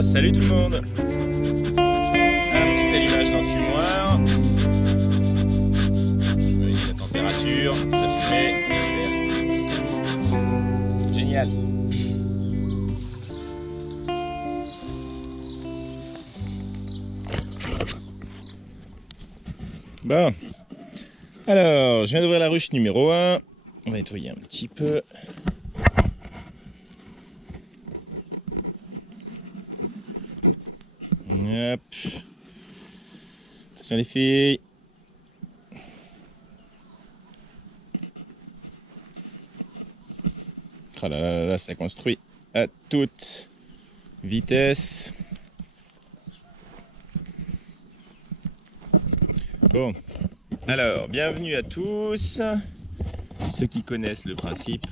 Alors, salut tout le monde. Un petit allumage dans le fumoir. Je vérifie la température, la fumée, super. Génial. Bon. Alors, je viens d'ouvrir la ruche numéro 1. On va nettoyer un petit peu. Hop. Attention les filles. Oh là là là, ça construit à toute vitesse. Bon, alors, bienvenue à tous, ceux qui connaissent le principe.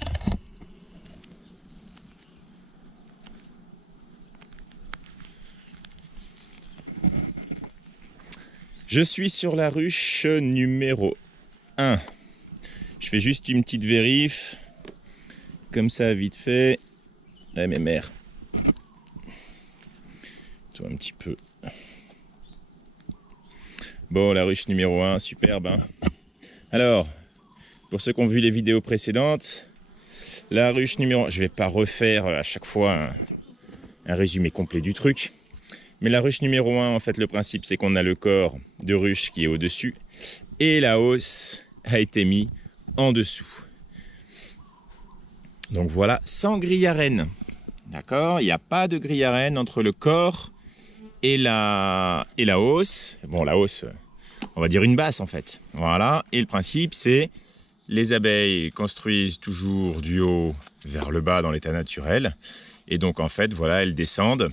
Je suis sur la ruche numéro 1. Je fais juste une petite vérif, comme ça, vite fait. Ouais, mais mère. Toi, un petit peu. Bon, la ruche numéro 1, superbe. Hein. Alors, pour ceux qui ont vu les vidéos précédentes, la ruche numéro 1, je ne vais pas refaire à chaque fois un résumé complet du truc. Mais la ruche numéro 1, en fait, le principe, c'est qu'on a le corps de ruche qui est au-dessus et la hausse a été mise en dessous. Donc voilà, sans grille à renne. D'accord? Il n'y a pas de grille à renne entre le corps et la hausse. Bon, la hausse, on va dire une basse, en fait. Voilà. Et le principe, c'est les abeilles construisent toujours du haut vers le bas dans l'état naturel. Et donc, en fait, voilà, elles descendent.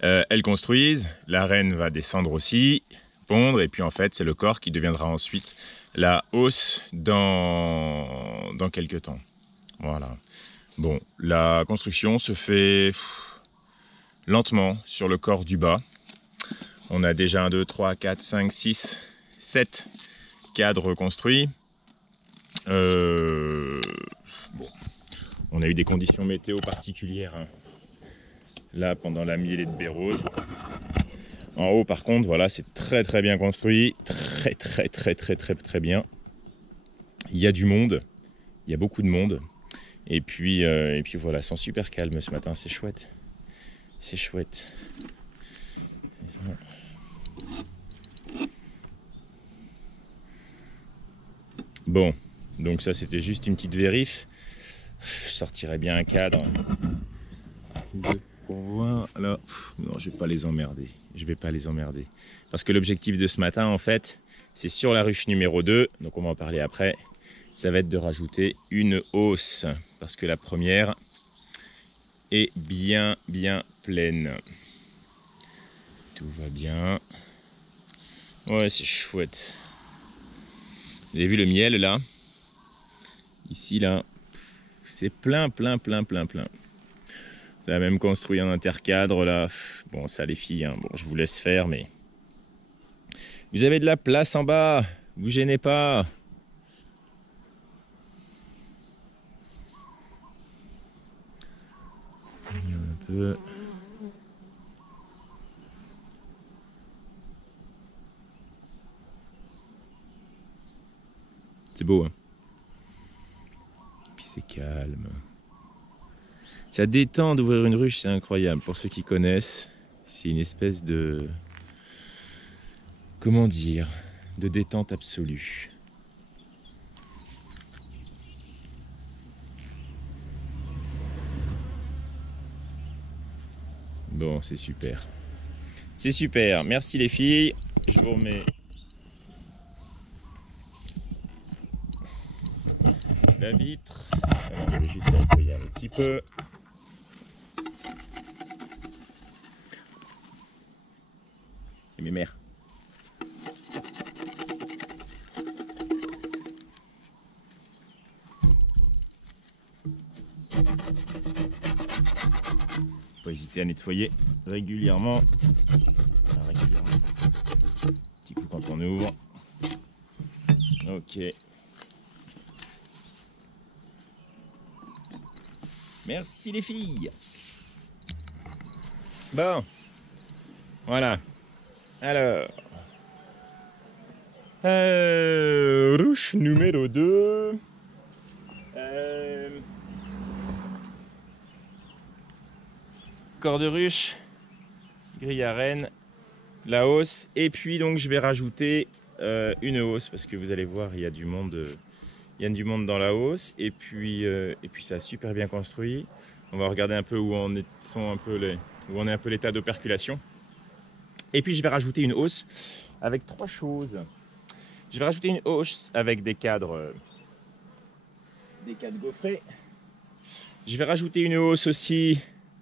Elles construisent, la reine va descendre aussi, pondre, et puis en fait c'est le corps qui deviendra ensuite la hausse dans quelques temps. Voilà. Bon, la construction se fait lentement sur le corps du bas. On a déjà 1, 2, 3, 4, 5, 6, 7 cadres construits. Bon. On a eu des conditions météo particulières. Hein. Là, pendant la mielée de baies roses. En haut, par contre, voilà, c'est très très bien construit. Très bien. Il y a du monde. Il y a beaucoup de monde. Et puis voilà, ils sont super calmes ce matin. C'est chouette. C'est chouette. Bon, donc ça, c'était juste une petite vérif. Je sortirais bien un cadre. Pour voir, là, non, je vais pas les emmerder. Je vais pas les emmerder. Parce que l'objectif de ce matin, en fait, c'est sur la ruche numéro 2, donc on va en parler après, ça va être de rajouter une hausse. Parce que la première est bien pleine. Tout va bien. Ouais, c'est chouette. Vous avez vu le miel, là? Ici, là, c'est plein. Ça a même construit un intercadre là. Bon, ça les filles, hein. Bon, je vous laisse faire, mais vous avez de la place en bas. Vous gênez pas. Un peu. C'est beau, hein. Puis c'est calme. Ça détend d'ouvrir une ruche, c'est incroyable. Pour ceux qui connaissent, c'est une espèce de... Comment dire? De détente absolue. Bon, c'est super. C'est super. Merci les filles. Je vous remets la vitre. Alors, je vais juste nettoyer un petit peu. Et mes mères. Faut pas hésiter à nettoyer régulièrement. Enfin, régulièrement. Petit coup quand on ouvre. Ok. Merci les filles. Bon, voilà. Alors, ruche numéro 2. Corps de ruche, grille à renne, la hausse. Et puis donc je vais rajouter une hausse parce que vous allez voir, il y a du monde dans la hausse. Et puis ça a super bien construit. On va regarder un peu où on est, où on est un peu l'état d'operculation. Et puis je vais rajouter une hausse avec 3 choses. Je vais rajouter une hausse avec des cadres gaufrés. Je vais rajouter une hausse aussi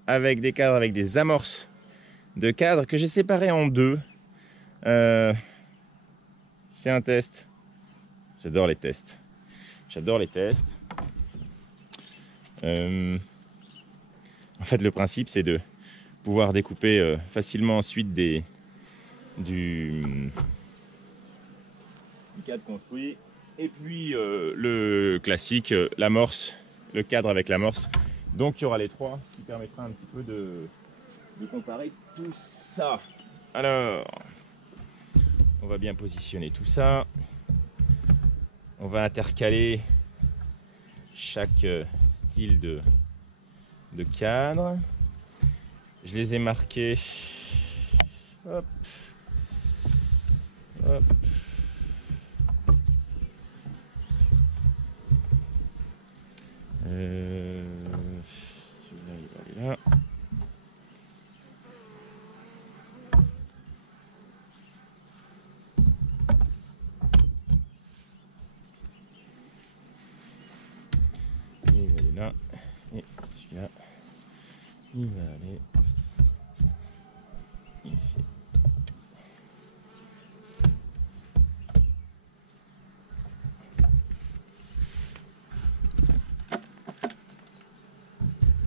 avec des cadres, avec des amorces de cadres que j'ai séparés en 2. C'est un test. J'adore les tests. J'adore les tests. En fait, le principe, c'est de pouvoir découper facilement ensuite du cadre construit. Et puis le classique, l'amorce, le cadre avec l'amorce. Donc il y aura les 3, ce qui permettra un petit peu de comparer tout ça. Alors, on va bien positionner tout ça. On va intercaler chaque style de cadre. Je les ai marqués. Hop. Hop. Celui-là, il va aller là. Il va aller là. Et celui-là, il va aller ici.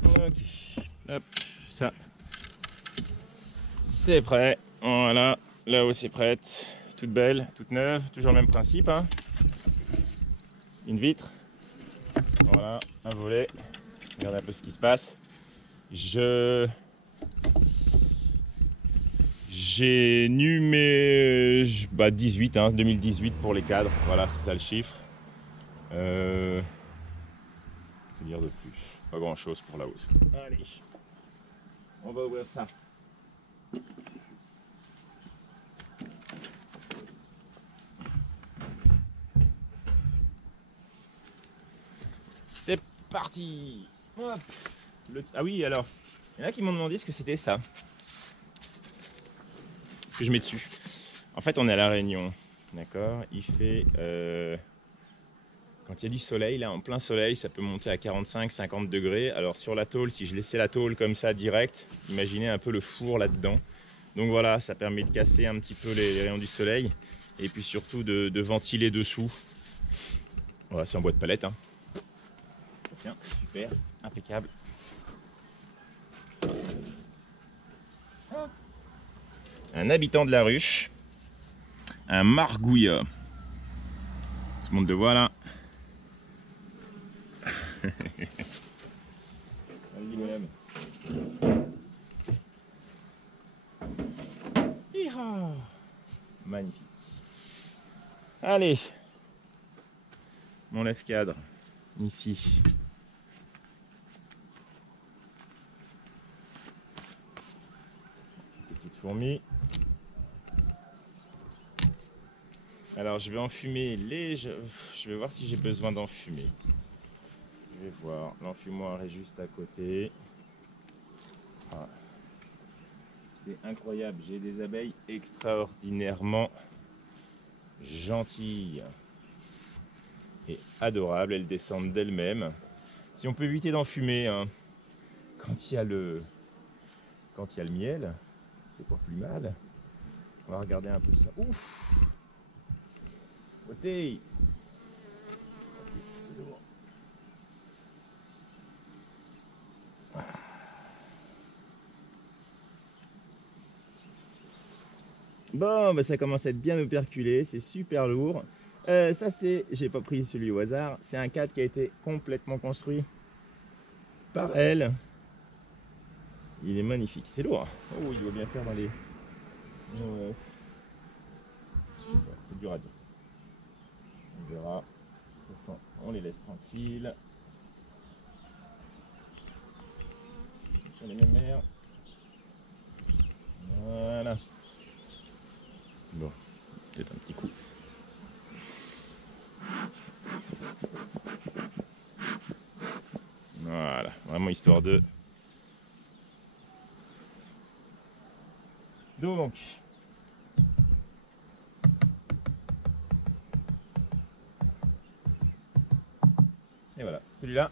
Ok, hop, ça, c'est prêt. Voilà, la hausse est prête, toute belle, toute neuve, toujours le même principe, hein. Une vitre, voilà, un volet. Regardez un peu ce qui se passe. J'ai numé 18, hein, 2018 pour les cadres. Voilà, c'est ça le chiffre. Que dire de plus? Pas grand chose pour la hausse. Allez, on va ouvrir ça. C'est parti. Hop. Ah oui, alors, il y en a qui m'ont demandé ce que c'était ça. Ce que je mets dessus. En fait, on est à La Réunion, d'accord. Il fait... quand il y a du soleil, là, en plein soleil, ça peut monter à 45-50 degrés. Alors sur la tôle, si je laissais la tôle comme ça, direct, imaginez un peu le four là-dedans. Donc voilà, ça permet de casser un petit peu les rayons du soleil. Et puis surtout de ventiler dessous. Voilà, c'est en bois de palette, hein. Tiens, super, impeccable. Un habitant de la ruche, un margouillat. Je monte de voilà. Vas-y, bonhomme. Hiha. Magnifique. Allez, mon lève-cadre, ici. Petite fourmi. Alors je vais enfumer je vais voir si j'ai besoin d'enfumer. Je vais voir, l'enfumoir est juste à côté. Ah. C'est incroyable, j'ai des abeilles extraordinairement gentilles et adorables, elles descendent d'elles-mêmes. Si on peut éviter d'enfumer, hein, quand il y a le miel, c'est pas plus mal. On va regarder un peu ça. Ouf! Côté! Ça c'est lourd. Bon, bah ça commence à être bien operculé, c'est super lourd. Ça c'est, j'ai pas pris celui au hasard, c'est un cadre qui a été complètement construit par elle. Il est magnifique. C'est lourd. Oh, il doit bien faire dans les... Ouais. C'est dur à dire. On verra. De toute façon, on les laisse tranquilles. Sur les mêmes mers. Voilà. Bon, peut-être un petit coup. Voilà, vraiment histoire de... Donc... Et voilà, celui-là.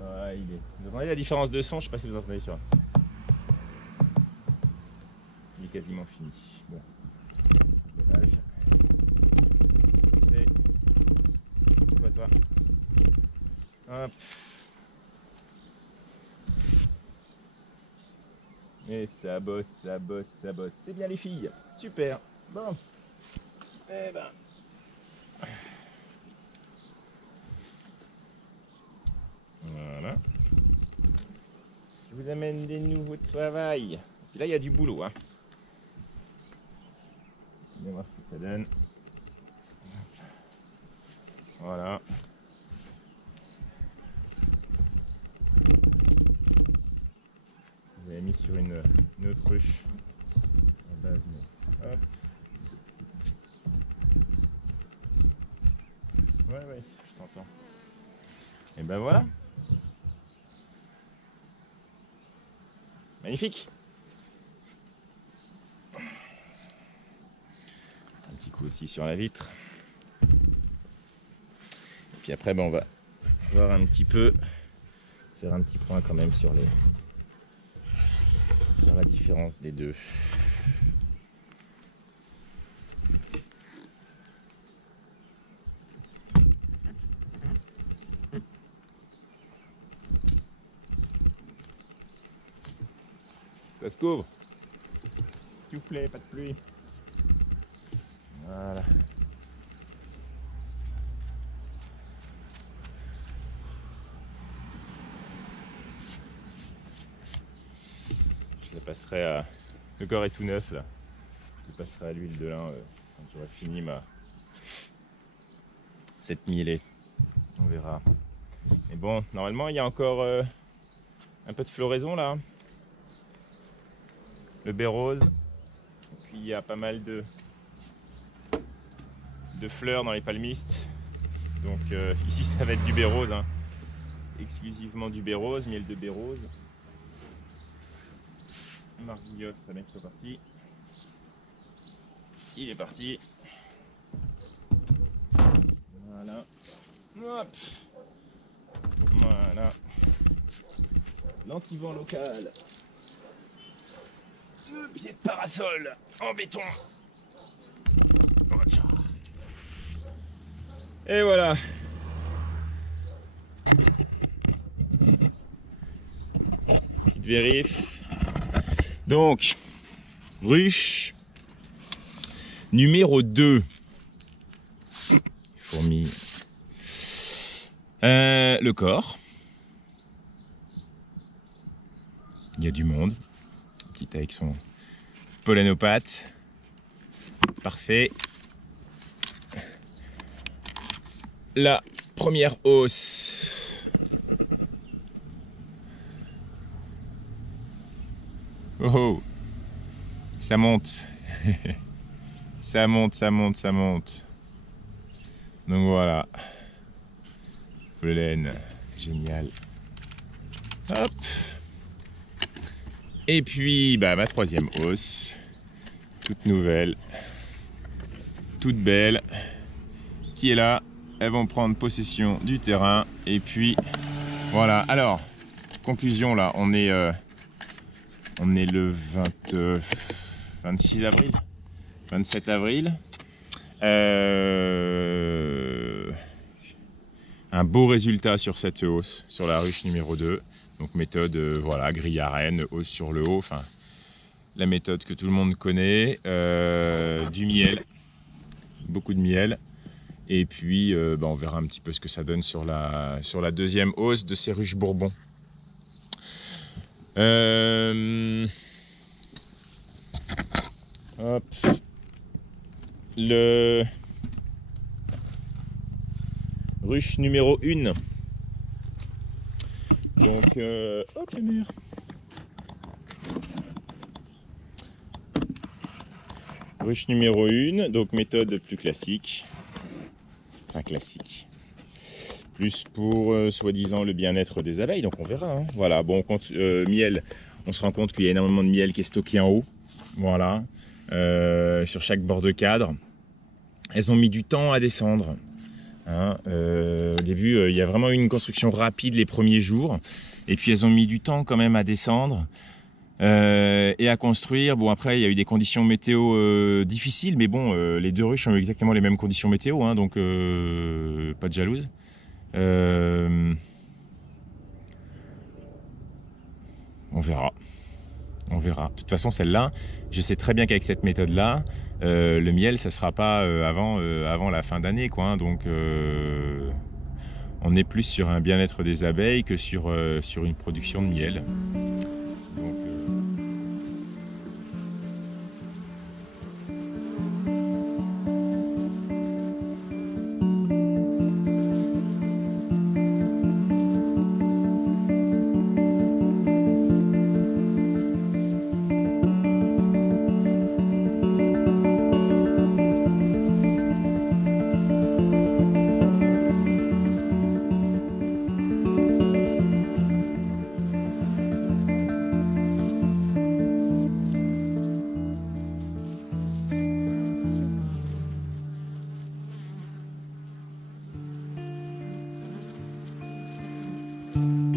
Ah, il est... Vous entendez la différence de son? Je sais pas si vous entendez sur... Il est quasiment fini. Bon. Dégage. C'est... Toi. Hop. Et ça bosse, ça bosse, ça bosse. C'est bien les filles. Super. Bon. Eh ben... Voilà. Je vous amène des nouveaux travail. Et là, il y a du boulot. Hein. On va voir ce que ça donne. Voilà. J'avais mis sur une autre ruche à base, mais hop. Ouais, je t'entends. Et ben voilà. Magnifique. Un petit coup aussi sur la vitre. Et puis après, ben, on va voir un petit peu, faire un petit point quand même sur la différence des deux. Ça se couvre. S'il vous plaît, pas de pluie. Voilà. Je le passerai à... Le corps est tout neuf là. Je le passerai à l'huile de lin quand j'aurai fini cette mielée. On verra. Mais bon, normalement il y a encore un peu de floraison là. Le baie rose. Et puis il y a pas mal de fleurs dans les palmistes. Donc ici ça va être du baie rose. Hein. Exclusivement du baie rose, miel de baie rose. Marguillotte, ça va être parti. Il est parti. Voilà. Hop. Voilà. L'antivent local. Le pied de parasol en béton. Et voilà. Petite vérif. Donc, ruche numéro 2. Fourmi. Le corps. Il y a du monde. Petite avec son pollenopathe. Parfait. La première hausse. Oh, ça monte. Ça monte, ça monte, ça monte. Donc voilà. Pollen, génial. Hop. Et puis, bah, ma troisième hausse. Toute nouvelle. Toute belle. Qui est là. Elles vont prendre possession du terrain. Et puis, voilà. Alors, conclusion là, on est le 26 avril. 27 avril. Un beau résultat sur cette hausse, sur la ruche numéro 2. Donc méthode, voilà, grille à renne, hausse sur le haut. Enfin, la méthode que tout le monde connaît. Du miel. Beaucoup de miel. Et puis, on verra un petit peu ce que ça donne sur la deuxième hausse de ces ruches Bourbon. Hop. Le ruche numéro 1. Donc, hop la mère. Ruche numéro 1, donc méthode plus classique. Enfin classique. Plus pour soi-disant le bien-être des abeilles, donc on verra. Hein. Voilà, bon, miel, on se rend compte qu'il y a énormément de miel qui est stocké en haut. Voilà, sur chaque bord de cadre. Elles ont mis du temps à descendre. Hein. Au début, il y a vraiment eu une construction rapide les premiers jours. Et puis elles ont mis du temps quand même à descendre. Et à construire. Bon, après, il y a eu des conditions météo difficiles, mais bon, les deux ruches ont eu exactement les mêmes conditions météo, hein, donc pas de jalouse. On verra. On verra. De toute façon, celle-là, je sais très bien qu'avec cette méthode-là, le miel, ça sera pas avant la fin d'année, quoi. Hein, donc, on est plus sur un bien-être des abeilles que sur une production de miel. Donc,